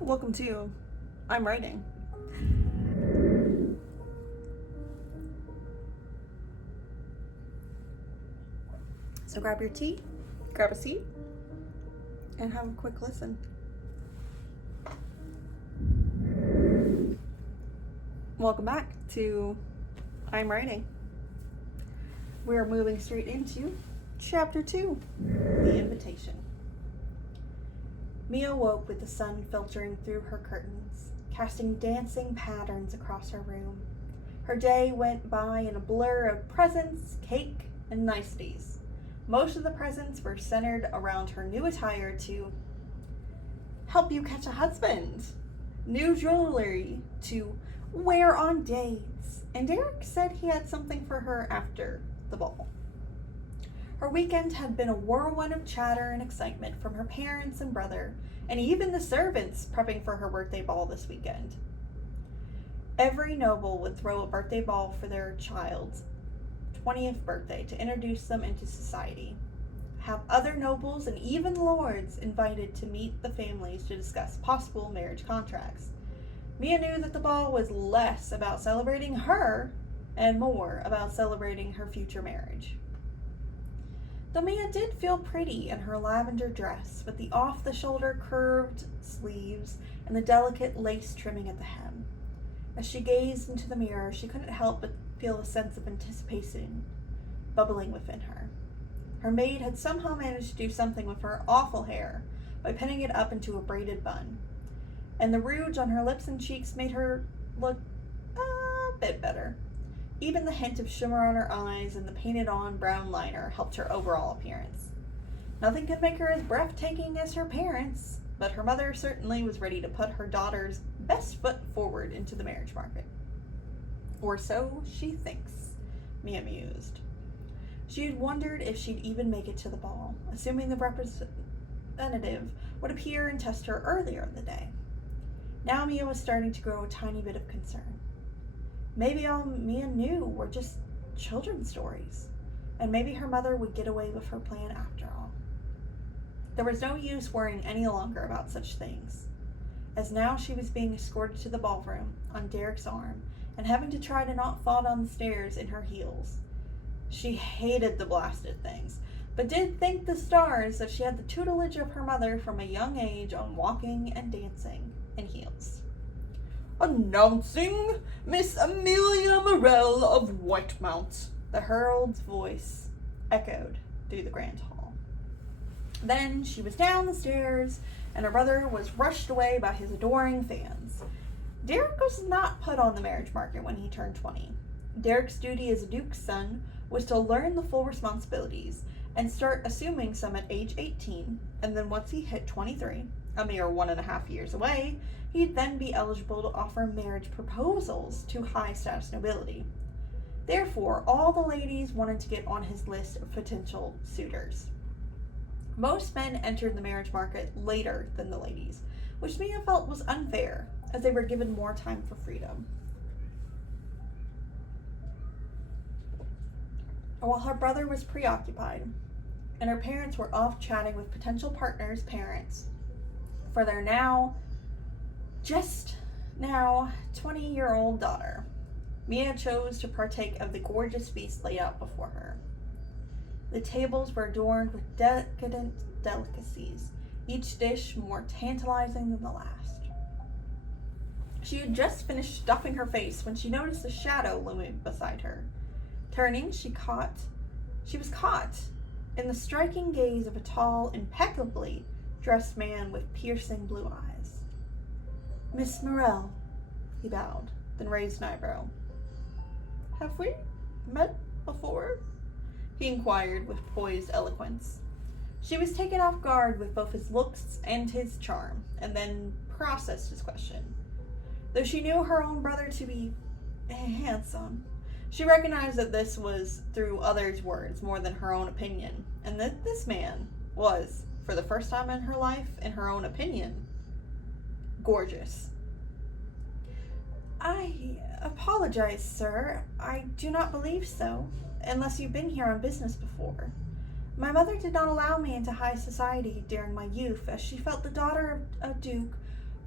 Welcome to I'm Writing. So grab your tea, grab a seat, and have a quick listen. Welcome back to I'm Writing. We're moving straight into Chapter 2, The Invitation. Mia woke with the sun filtering through her curtains, casting dancing patterns across her room. Her day went by in a blur of presents, cake, and niceties. Most of the presents were centered around her new attire to help you catch a husband, new jewelry to wear on dates, and Derek said he had something for her after the ball. Her weekend had been a whirlwind of chatter and excitement from her parents and brother, and even the servants prepping for her birthday ball this weekend. Every noble would throw a birthday ball for their child's 20th birthday to introduce them into society. Have other nobles and even lords invited to meet the families to discuss possible marriage contracts. Mia knew that the ball was less about celebrating her and more about celebrating her future marriage. Though Mia did feel pretty in her lavender dress with the off-the-shoulder curved sleeves and the delicate lace trimming at the hem. As she gazed into the mirror, she couldn't help but feel a sense of anticipation bubbling within her. Her maid had somehow managed to do something with her awful hair by pinning it up into a braided bun, and the rouge on her lips and cheeks made her look a bit better. Even the hint of shimmer on her eyes and the painted-on brown liner helped her overall appearance. Nothing could make her as breathtaking as her parents, but her mother certainly was ready to put her daughter's best foot forward into the marriage market. Or so she thinks, Mia mused. She had wondered if she'd even make it to the ball, assuming the representative would appear and test her earlier in the day. Now Mia was starting to grow a tiny bit of concern. Maybe all Mia knew were just children's stories, and maybe her mother would get away with her plan after all. There was no use worrying any longer about such things, as now she was being escorted to the ballroom on Derek's arm and having to try to not fall down the stairs in her heels. She hated the blasted things, but did thank the stars that she had the tutelage of her mother from a young age on walking and dancing in heels. "Announcing Miss Amelia Morell of Whitemount," the herald's voice echoed through the grand hall. Then she was down the stairs, and her brother was rushed away by his adoring fans. Derek was not put on the marriage market when he turned 20. Derek's duty as a duke's son was to learn the full responsibilities and start assuming some at age 18, and then once he hit 23, a mere 1.5 years away, he'd then be eligible to offer marriage proposals to high-status nobility. Therefore, all the ladies wanted to get on his list of potential suitors. Most men entered the marriage market later than the ladies, which Mia felt was unfair, as they were given more time for freedom. While her brother was preoccupied, and her parents were off chatting with potential partners' parents for their just now 20-year-old daughter, Mia chose to partake of the gorgeous feast laid out before her. The tables were adorned with decadent delicacies, each dish more tantalizing than the last. She had just finished stuffing her face when she noticed a shadow looming beside her. Turning, she was caught in the striking gaze of a tall, impeccably dressed man with piercing blue eyes. "Miss Morell," he bowed, then raised an eyebrow. "Have we met before?" he inquired with poised eloquence. She was taken off guard with both his looks and his charm, and then processed his question. Though she knew her own brother to be handsome, she recognized that this was through others' words more than her own opinion, and that this man was, for the first time in her life, in her own opinion, gorgeous. "I apologize, sir. I do not believe so, unless you've been here on business before. My mother did not allow me into high society during my youth, as she felt the daughter of a duke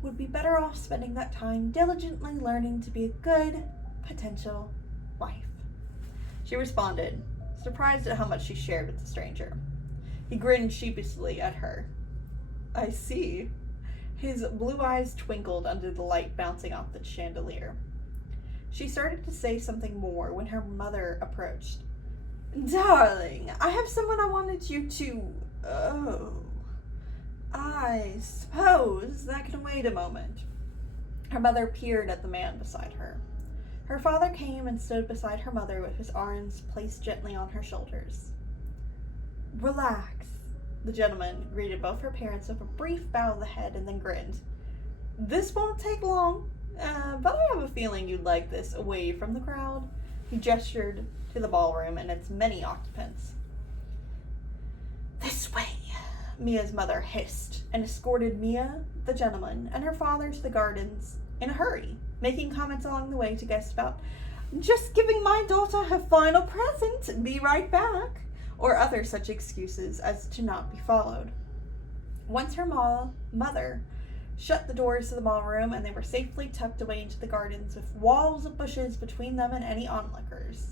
would be better off spending that time diligently learning to be a good potential wife. She responded, surprised at how much she shared with the stranger. He grinned sheepishly at her. I see. His blue eyes twinkled under the light bouncing off the chandelier. She started to say something more when her mother approached. Darling, I have someone I wanted you to... Oh, I suppose that can wait a moment. Her mother peered at the man beside her. Her father came and stood beside her mother with his arms placed gently on her shoulders. Relax. The gentleman greeted both her parents with a brief bow of the head and then grinned. This won't take long, but I have a feeling you'd like this away from the crowd. He gestured to the ballroom and its many occupants. This way, Mia's mother hissed and escorted Mia, the gentleman, and her father to the gardens in a hurry, making comments along the way to guests about just giving my daughter her final present, be right back, or other such excuses as to not be followed. Once her mother shut the doors to the ballroom and they were safely tucked away into the gardens with walls of bushes between them and any onlookers.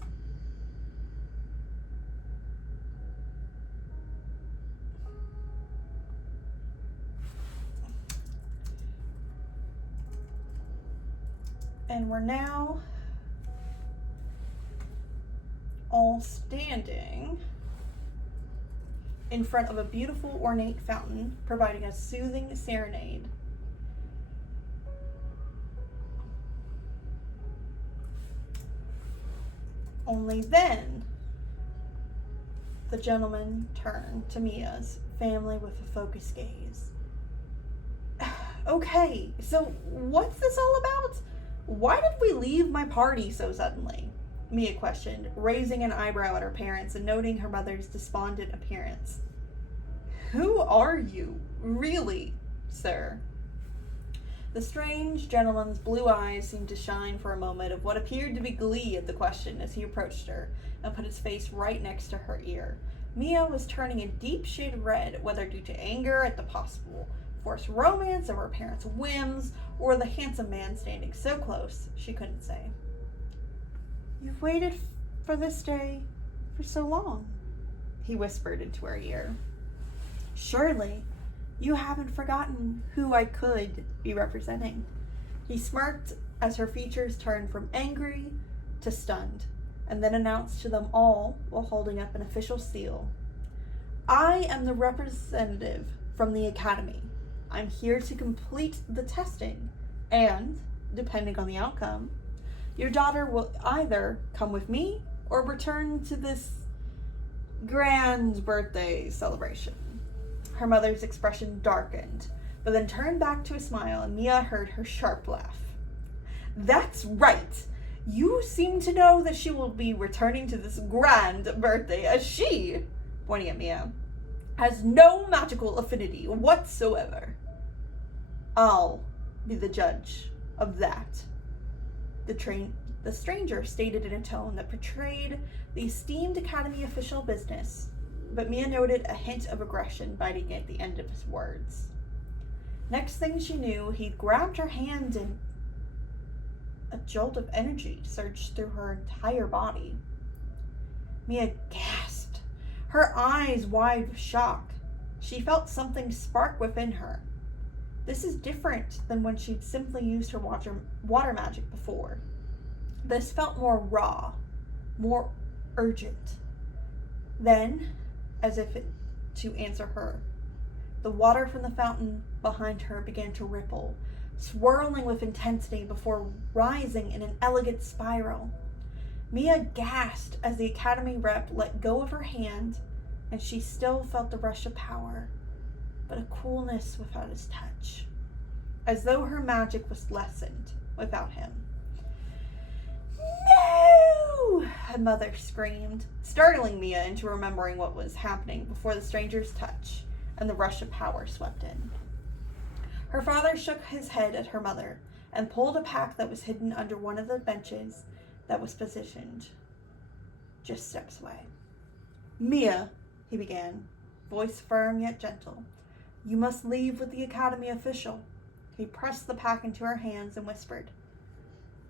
And we're now all standing in front of a beautiful ornate fountain, providing a soothing serenade. Only then, the gentleman turned to Mia's family with a focused gaze. Okay, so what's this all about? Why did we leave my party so suddenly? Mia questioned, raising an eyebrow at her parents and noting her mother's despondent appearance. Who are you, really, sir? The strange gentleman's blue eyes seemed to shine for a moment of what appeared to be glee at the question as he approached her and put his face right next to her ear. Mia was turning a deep shade of red, whether due to anger at the possible forced romance of her parents' whims or the handsome man standing so close she couldn't say. You've waited for this day for so long, he whispered into her ear. Surely you haven't forgotten who I could be representing. He smirked as her features turned from angry to stunned, and then announced to them all while holding up an official seal. I am the representative from the Academy. I'm here to complete the testing, and, depending on the outcome, your daughter will either come with me or return to this grand birthday celebration. Her mother's expression darkened, but then turned back to a smile, and Mia heard her sharp laugh. That's right! You seem to know that she will be returning to this grand birthday, as she, pointing at Mia, has no magical affinity whatsoever. I'll be the judge of that. The stranger stated in a tone that portrayed the esteemed Academy official business, but Mia noted a hint of aggression biting at the end of his words. Next thing she knew, he grabbed her hand and a jolt of energy surged through her entire body. Mia gasped, her eyes wide with shock. She felt something spark within her. This is different than when she'd simply used her water magic before. This felt more raw, more urgent. Then, as if to answer her, the water from the fountain behind her began to ripple, swirling with intensity before rising in an elegant spiral. Mia gasped as the Academy rep let go of her hand, and she still felt the rush of power, but a coolness without his touch, as though her magic was lessened without him. No! Her mother screamed, startling Mia into remembering what was happening before the stranger's touch and the rush of power swept in. Her father shook his head at her mother and pulled a pack that was hidden under one of the benches that was positioned just steps away. Mia, he began, voice firm yet gentle, you must leave with the Academy official. He pressed the pack into her hands and whispered,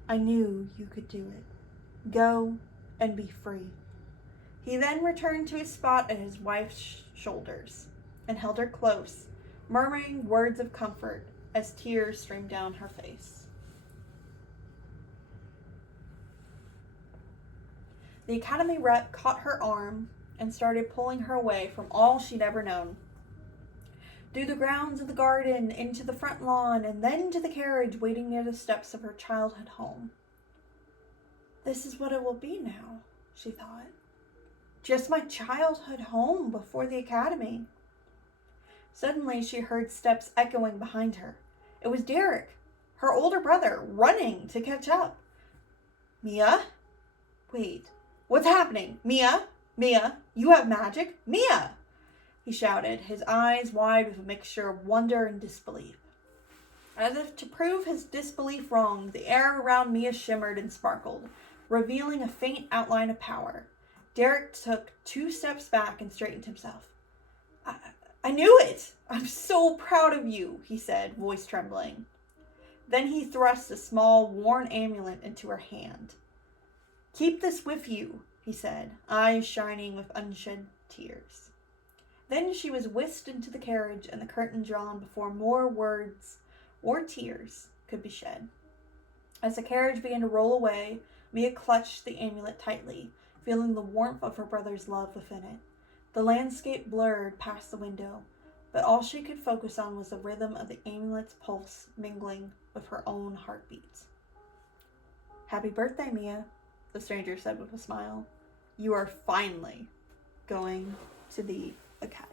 "I knew you could do it. Go and be free." He then returned to his spot at his wife's shoulders and held her close, murmuring words of comfort as tears streamed down her face. The academy rep caught her arm and started pulling her away from all she'd ever known. Through the grounds of the garden, into the front lawn, and then to the carriage waiting near the steps of her childhood home. This is what it will be now, she thought. Just my childhood home before the academy. Suddenly she heard steps echoing behind her. It was Derek, her older brother, running to catch up. "Mia? Wait, what's happening? Mia? Mia, you have magic? Mia!" he shouted, his eyes wide with a mixture of wonder and disbelief. As if to prove his disbelief wrong, the air around Mia shimmered and sparkled, revealing a faint outline of power. Derek took 2 steps back and straightened himself. I knew it! I'm so proud of you, he said, voice trembling. Then he thrust a small, worn amulet into her hand. "Keep this with you," he said, eyes shining with unshed tears. Then she was whisked into the carriage and the curtain drawn before more words or tears could be shed. As the carriage began to roll away, Mia clutched the amulet tightly, feeling the warmth of her brother's love within it. The landscape blurred past the window, but all she could focus on was the rhythm of the amulet's pulse mingling with her own heartbeat. "Happy birthday, Mia," the stranger said with a smile. "You are finally going to the academy."